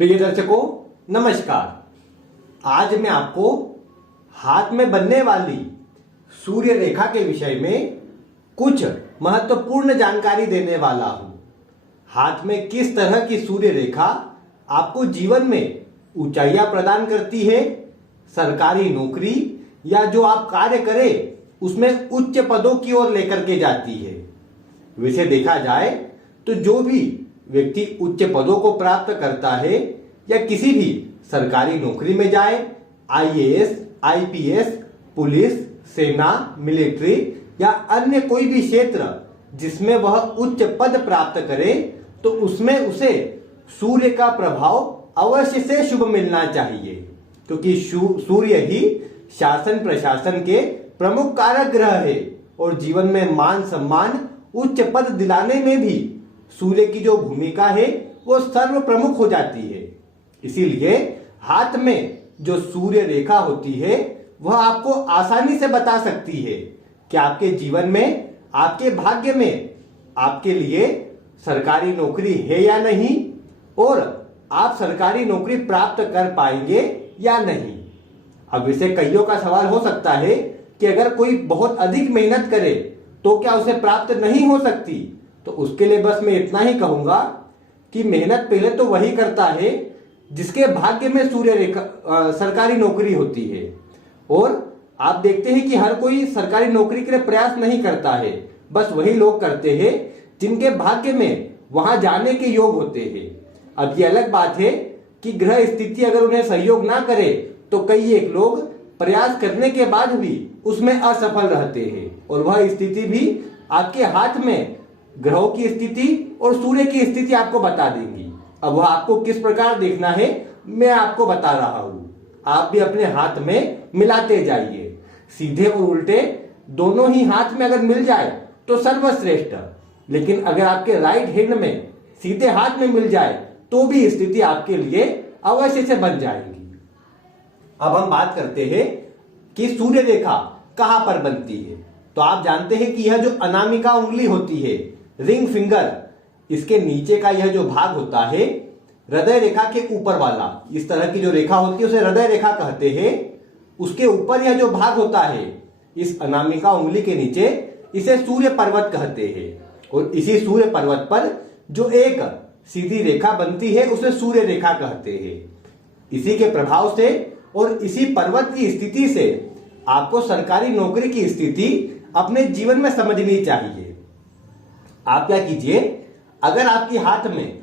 प्रिय दर्शकों, नमस्कार। आज मैं आपको हाथ में बनने वाली सूर्य रेखा के विषय में कुछ महत्वपूर्ण जानकारी देने वाला हूं। हाथ में किस तरह की सूर्य रेखा आपको जीवन में ऊंचाइयां प्रदान करती है, सरकारी नौकरी या जो आप कार्य करें उसमें उच्च पदों की ओर लेकर के जाती है। वैसे देखा जाए तो जो भी व्यक्ति उच्च पदों को प्राप्त करता है या किसी भी सरकारी नौकरी में जाए, आईएएस, आईपीएस, पुलिस, सेना, मिलिट्री या अन्य कोई भी क्षेत्र जिसमें वह उच्च पद प्राप्त करे, तो उसमें उसे सूर्य का प्रभाव अवश्य से शुभ मिलना चाहिए, क्योंकि सूर्य ही शासन प्रशासन के प्रमुख कारक ग्रह है और जीवन में मान सम्मान, उच्च पद दिलाने में भी सूर्य की जो भूमिका है वो सर्व प्रमुख हो जाती है। इसीलिए हाथ में जो सूर्य रेखा होती है वह आपको आसानी से बता सकती है कि आपके जीवन में, आपके भाग्य में आपके लिए सरकारी नौकरी है या नहीं और आप सरकारी नौकरी प्राप्त कर पाएंगे या नहीं। अब इसे कईयों का सवाल हो सकता है कि अगर कोई बहुत अधिक मेहनत करे तो क्या उसे प्राप्त नहीं हो सकती? तो उसके लिए बस मैं इतना ही कहूंगा कि मेहनत पहले तो वही करता है जिसके भाग्य में सूर्य रेखा सरकारी नौकरी होती है। और आप देखते हैं कि हर कोई सरकारी नौकरी के लिए प्रयास नहीं करता है, बस वही लोग करते हैं जिनके भाग्य में वहां जाने के योग होते हैं। अब ये अलग बात है कि ग्रह स्थिति अगर उन्हें सहयोग ना करे तो कई एक लोग प्रयास करने के बाद भी उसमें असफल रहते हैं और वह स्थिति भी आपके हाथ में ग्रहों की स्थिति और सूर्य की स्थिति आपको बता देंगी। अब वह आपको किस प्रकार देखना है मैं आपको बता रहा हूं। आप भी अपने हाथ में मिलाते जाइए। सीधे और उल्टे दोनों ही हाथ में अगर मिल जाए तो सर्वश्रेष्ठ, लेकिन अगर आपके राइट हैंड में सीधे हाथ में मिल जाए तो भी स्थिति आपके लिए अवश्य से बन जाएगी। अब हम बात करते हैं कि सूर्य रेखा कहां पर बनती है। तो आप जानते हैं कि यह जो अनामिका उंगली होती है, रिंग फिंगर, इसके नीचे का यह जो भाग होता है हृदय रेखा के ऊपर वाला, इस तरह की जो रेखा होती है उसे हृदय रेखा कहते हैं। उसके ऊपर यह जो भाग होता है इस अनामिका उंगली के नीचे, इसे सूर्य पर्वत कहते हैं। और इसी सूर्य पर्वत पर जो एक सीधी रेखा बनती है उसे सूर्य रेखा कहते हैं। इसी के प्रभाव से और इसी पर्वत की स्थिति से आपको सरकारी नौकरी की स्थिति अपने जीवन में समझनी चाहिए। आप क्या कीजिए, अगर आपके हाथ में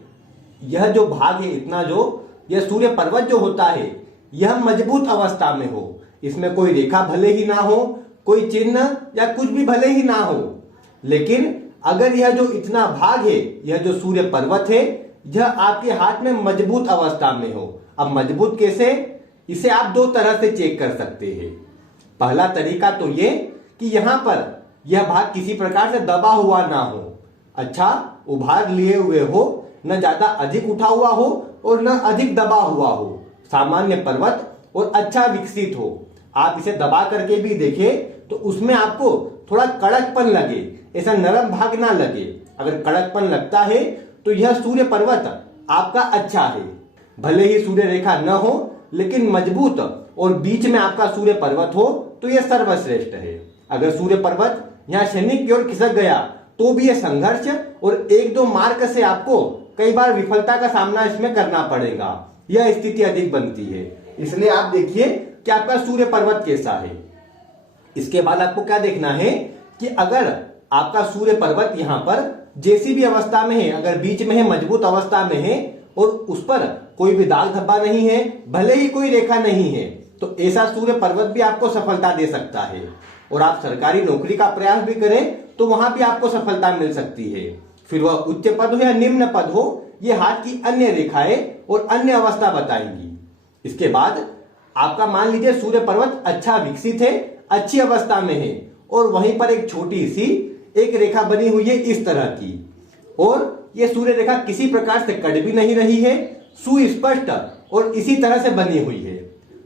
यह जो भाग है, इतना जो यह सूर्य पर्वत जो होता है यह मजबूत अवस्था में हो, इसमें कोई रेखा भले ही ना हो, कोई चिन्ह या कुछ भी भले ही ना हो, लेकिन अगर यह जो इतना भाग है, यह जो सूर्य पर्वत है, यह आपके हाथ में मजबूत अवस्था में हो। अब मजबूत कैसे? इसे आप दो तरह से चेक कर सकते हैं। पहला तरीका तो ये कि यहां पर यह भाग किसी प्रकार से दबा हुआ ना हो, अच्छा उभार लिए हुए हो, न ज्यादा अधिक उठा हुआ हो और न अधिक दबा हुआ हो, सामान्य पर्वत और अच्छा विकसित हो। आप इसे दबा करके भी देखें तो उसमें आपको थोड़ा कड़कपन लगे, ऐसा नरम भाग ना लगे। अगर कड़कपन लगता है तो यह सूर्य पर्वत आपका अच्छा है। भले ही सूर्य रेखा न हो लेकिन मजबूत और बीच में आपका सूर्य पर्वत हो तो यह सर्वश्रेष्ठ है। अगर सूर्य पर्वत यहाँ शनि की ओर खिसक गया तो भी यह संघर्ष और एक दो मार्क से आपको कई बार विफलता का सामना इसमें करना पड़ेगा, यह स्थिति अधिक बनती है। इसलिए आप देखिए कि आपका सूर्य पर्वत कैसा है। इसके बाद आपको क्या देखना है कि अगर आपका सूर्य पर्वत यहाँ पर जैसी भी अवस्था में है, अगर बीच में है, मजबूत अवस्था में है और उस पर कोई भी दाग धब्बा नहीं है, भले ही कोई रेखा नहीं है, तो ऐसा सूर्य पर्वत भी आपको सफलता दे सकता है। और आप सरकारी नौकरी का प्रयास भी करें तो वहां भी आपको सफलता मिल सकती है। फिर वह उच्च पद हो या निम्न पद हो, ये हाथ की अन्य रेखाएं और अन्य अवस्था बताएंगी। इसके बाद आपका मान लीजिए सूर्य पर्वत अच्छा विकसित है, अच्छी अवस्था में है और वहीं पर एक छोटी सी एक रेखा बनी हुई है इस तरह की, और यह सूर्य रेखा किसी प्रकार से कट भी नहीं रही है, सुस्पष्ट और इसी तरह से बनी हुई है।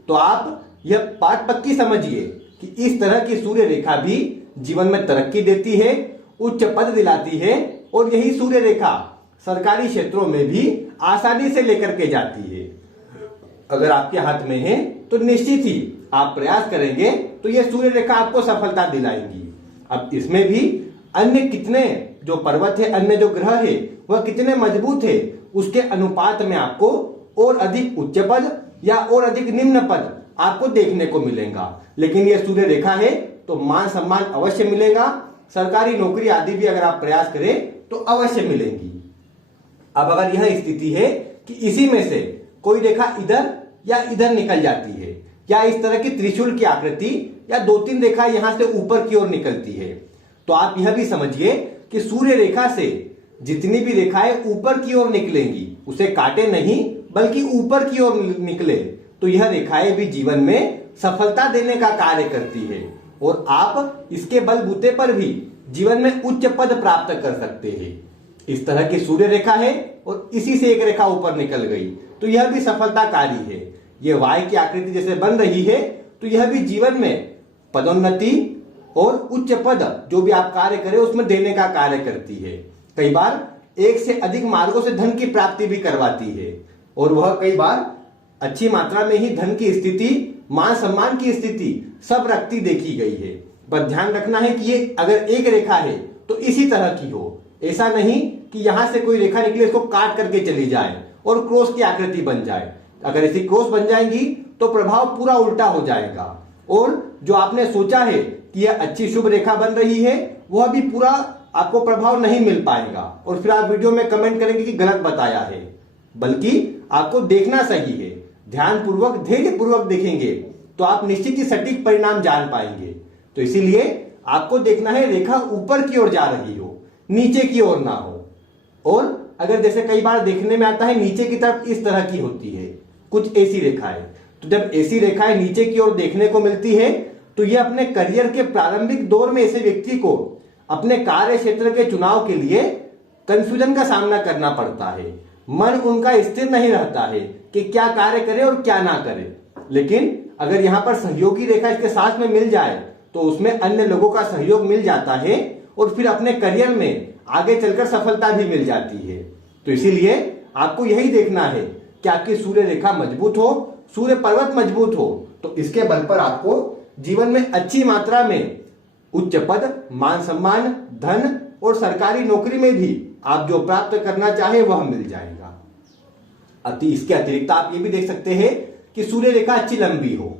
तो आप यह बात पक्की समझिए कि इस तरह की सूर्य रेखा भी जीवन में तरक्की देती है, उच्च पद दिलाती है और यही सूर्य रेखा सरकारी क्षेत्रों में भी आसानी से लेकर के जाती है। अगर आपके हाथ में है तो निश्चित ही आप प्रयास करेंगे तो यह सूर्य रेखा आपको सफलता दिलाएंगी। अब इसमें भी अन्य कितने जो पर्वत है, अन्य जो ग्रह है वह कितने मजबूत है, उसके अनुपात में आपको और अधिक उच्च पद या और अधिक निम्न पद आपको देखने को मिलेगा। लेकिन यह सूर्य रेखा है तो मान सम्मान अवश्य मिलेगा। सरकारी नौकरी आदि भी अगर आप प्रयास करें तो अवश्य मिलेंगी। अब अगर यह स्थिति है कि इसी में से कोई रेखा इधर या इधर निकल जाती है, या इस तरह की त्रिशूल की आकृति या 2-3 रेखा यहां से ऊपर की ओर निकलती है, तो आप यह भी समझिए कि सूर्य रेखा से जितनी भी रेखाएं ऊपर की ओर निकलेंगी उसे काटे नहीं बल्कि ऊपर की ओर निकले, तो यह रेखाएं भी जीवन में सफलता देने का कार्य करती है और आप इसके बलबूते पर भी जीवन में उच्च पद प्राप्त कर सकते हैं। इस तरह की सूर्य रेखा है और इसी से एक रेखा ऊपर निकल गई तो यह भी सफलताकारी है। यह वाय की आकृति जैसे बन रही है तो यह भी जीवन में पदोन्नति और उच्च पद जो भी आप कार्य करें उसमें देने का कार्य करती है। कई बार एक से अधिक मार्गों से धन की प्राप्ति भी करवाती है और वह कई बार अच्छी मात्रा में ही धन की स्थिति, मान सम्मान की स्थिति सब रखती देखी गई है। पर ध्यान रखना है कि ये अगर एक रेखा है तो इसी तरह की हो, ऐसा नहीं कि यहां से कोई रेखा निकले इसको काट करके चली जाए और क्रॉस की आकृति बन जाए। अगर ऐसी क्रॉस बन जाएंगी तो प्रभाव पूरा उल्टा हो जाएगा और जो आपने सोचा है कि यह अच्छी शुभ रेखा बन रही है वह भी पूरा आपको प्रभाव नहीं मिल पाएगा और फिर आप वीडियो में कमेंट करेंगे कि गलत बताया है। बल्कि आपको देखना सही है, ध्यानपूर्वक धैर्यपूर्वक देखेंगे तो आप निश्चित ही सटीक परिणाम जान पाएंगे। तो इसीलिए आपको देखना है रेखा ऊपर की ओर जा रही हो, नीचे की ओर ना हो। और अगर जैसे कई बार देखने में आता है नीचे की तरफ इस तरह की होती है कुछ ऐसी रेखाएं, तो जब ऐसी रेखाएं नीचे की ओर देखने को मिलती है तो यह अपने करियर के प्रारंभिक दौर में ऐसे व्यक्ति को अपने कार्य क्षेत्र के चुनाव के लिए कंफ्यूजन का सामना करना पड़ता है। मन उनका स्थिर नहीं रहता है कि क्या कार्य करे और क्या ना करे। लेकिन अगर यहां पर सहयोगी रेखा इसके साथ में मिल जाए तो उसमें अन्य लोगों का सहयोग मिल जाता है और फिर अपने करियर में आगे चलकर सफलता भी मिल जाती है। तो इसीलिए आपको यही देखना है कि आपकी सूर्य रेखा मजबूत हो, सूर्य पर्वत मजबूत हो, तो इसके बल पर आपको जीवन में अच्छी मात्रा में उच्च पद, मान सम्मान, धन और सरकारी नौकरी में भी आप जो प्राप्त करना चाहे वह मिल जाएगा। इसके अतिरिक्त आप ये भी देख सकते हैं कि सूर्य रेखा अच्छी लंबी हो।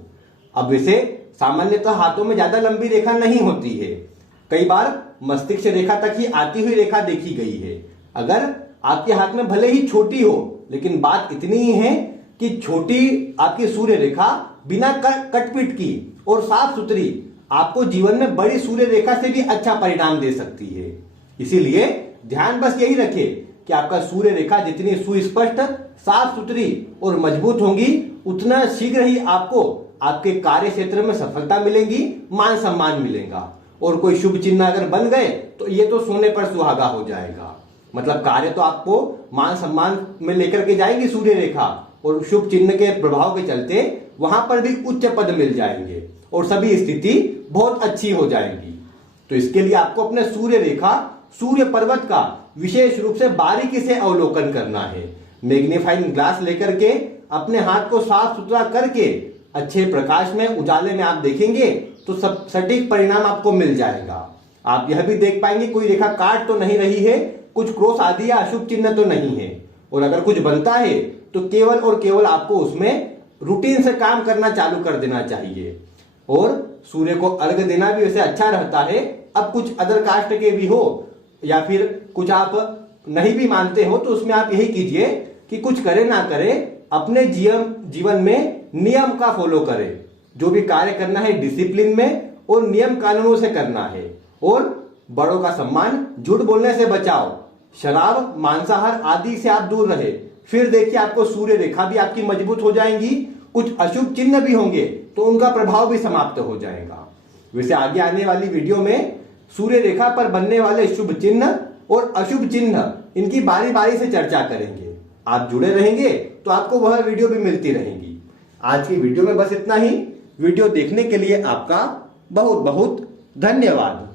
अब वैसे सामान्यतः हाथों में ज्यादा लंबी रेखा नहीं होती है, कई बार मस्तिष्क रेखा तक ही आती हुई रेखा देखी गई है। अगर आपके हाथ में भले ही छोटी हो लेकिन बात इतनी ही है कि छोटी आपकी सूर्य रेखा बिना कटपीट की और साफ सुथरी आपको जीवन में बड़ी सूर्य रेखा से भी अच्छा परिणाम दे सकती है। इसीलिए ध्यान बस यही रखे कि आपका सूर्य रेखा जितनी सुस्पष्ट, साफ सुथरी और मजबूत होंगी उतना शीघ्र ही आपको आपके कार्य क्षेत्र में सफलता मिलेगी, मान सम्मान मिलेगा। और कोई शुभ चिन्ह अगर बन गए तो ये तो सोने पर सुहागा हो जाएगा। मतलब कार्य तो आपको मान सम्मान में लेकर के जाएगी सूर्य रेखा और शुभ चिन्ह के प्रभाव के चलते वहां पर भी उच्च पद मिल जाएंगे और सभी स्थिति बहुत अच्छी हो जाएगी। तो इसके लिए आपको अपने सूर्य रेखा, सूर्य पर्वत का विशेष रूप से बारीकी से अवलोकन करना है। मैग्नीफाइंग ग्लास लेकर के अपने हाथ को साफ सुथरा करके अच्छे प्रकाश में, उजाले में आप देखेंगे तो सब सटीक परिणाम आपको मिल जाएगा। आप यह भी देख पाएंगे कोई रेखा काट तो नहीं रही है, कुछ क्रॉस आदि या अशुभ चिन्ह तो नहीं है। और अगर कुछ बनता है तो केवल और केवल आपको उसमें रूटीन से काम करना चालू कर देना चाहिए। और सूर्य को अर्घ्य देना भी वैसे अच्छा रहता है। अब कुछ अदर कास्ट के भी हो या फिर कुछ आप नहीं भी मानते हो तो उसमें आप यही कीजिए कि कुछ करे ना करे अपने जीवन में नियम का फॉलो करें। जो भी कार्य करना है डिसिप्लिन में और नियम कानूनों से करना है। और बड़ों का सम्मान, झूठ बोलने से बचाओ, शराब, मांसाहार आदि से आप दूर रहे। फिर देखिए आपको सूर्य रेखा भी आपकी मजबूत हो जाएंगी, कुछ अशुभ चिन्ह भी होंगे तो उनका प्रभाव भी समाप्त हो जाएगा। वैसे आगे आने वाली वीडियो में सूर्य रेखा पर बनने वाले शुभ चिन्ह और अशुभ चिन्ह इनकी बारी बारी से चर्चा करेंगे। आप जुड़े रहेंगे तो आपको वह वीडियो भी मिलती रहेंगी। आज की वीडियो में बस इतना ही। वीडियो देखने के लिए आपका बहुत बहुत धन्यवाद।